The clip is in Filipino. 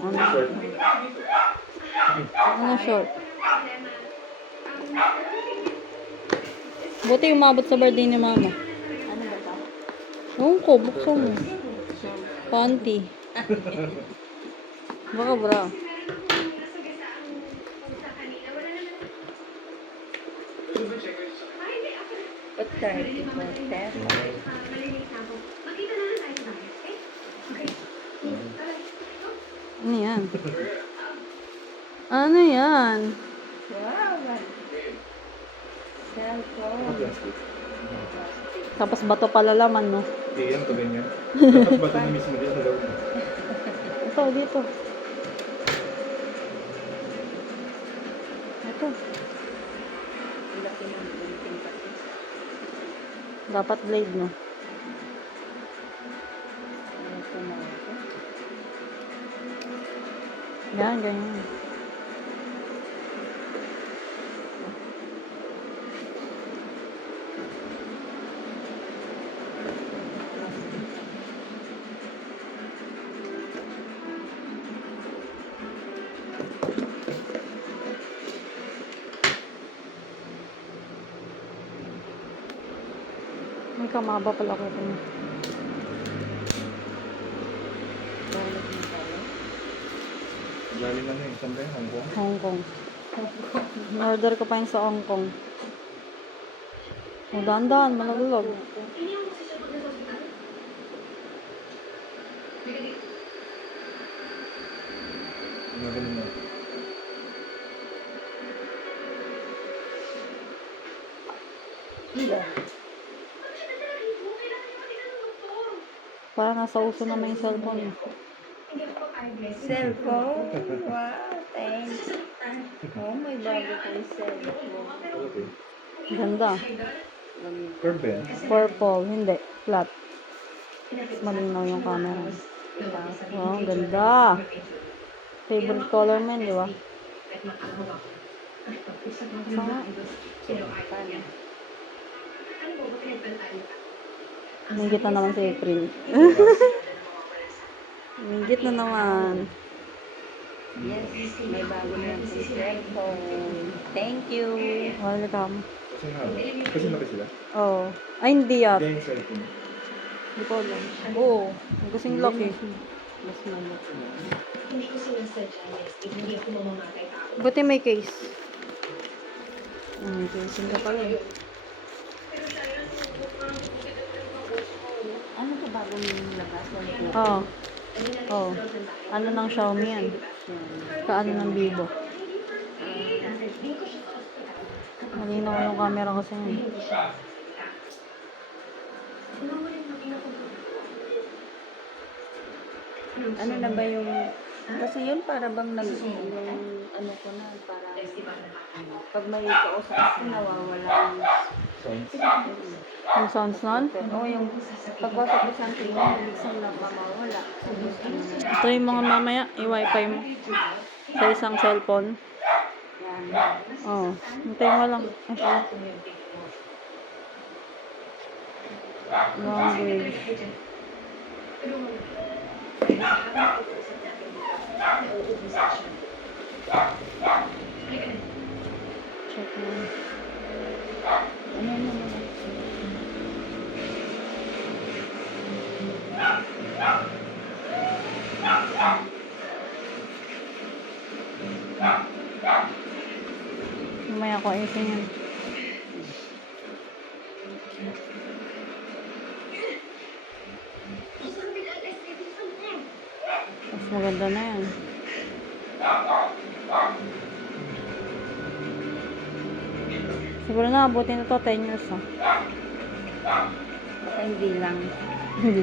ano. Short. Ano short? Buti umabot sa birthday ni mama. Ano ba ito? Ewan ko, buksan mo. Panty. Baka bra. Ba't 34 pesos? Ano yan? Ano yan? Wow, man. Cellphone. Plastic. Tapos bato pala laman, no? Hindi yan, to ganyan. Dapat ba ito mismo dito sa loob? Ito, dito. Ito. Laki ng bunting kasi. Dapat blade, no? Ito na ito. Yan, ganyan. May kamaba pala ko ito. Balik mo pala. Galing ano eh, saan ba yun? Hong Kong? Hong Kong. In-order ko pa yun sa Hong Kong. Oh, dahan-dahan, malaglag. Magaling na. Iya. Parang nasa uso naman yung cellphone. Cellphone? Wow, thanks. Oh, may bago kong cellphone. Okay. Ganda. Curve yan. Purple, hindi. Flat. Mas malinaw yung camera. Oh, ang ganda. Favorite color mo yun, di ba? Sama. Minggit na naman si April. Minggit na naman. Yes, may bago na akong cellphone. Thank you. Welcome. Kasi nga, kasi laki sila. Oh. Ay, hindi yat. Hindi yung cellphone. Hindi ko alam. Oo. Ang kasing laki. Mas malaki na. Hindi ko sinasadya, yes. Hindi ako mamamatay tao. Buti may case. Casing ka pala eh. Ano ka bago yung labas ng buko? Oo. Oh. Ano ng Xiaomi yan? Kaano ng Vivo? Malinaw yung camera kasi yun. Ano na ba yung... Kasi yun para bang yung ano ko na, para pag may kausap ako, nawawala yung... Sounds. Yung sounds nun? Oo, yung pagpasok ko sa akin, bigsan na mamawala. Ito yung mga mamaya, i-wifi mo. Sa isang cellphone. Yan. Oo. Hintayin mo lang. Language. Check mo. Ano naman? Mamaya ko ayusin yan. Mas maganda na yan. Siguro na abutin ito 10 years. Oh. Baka hindi lang. Hindi.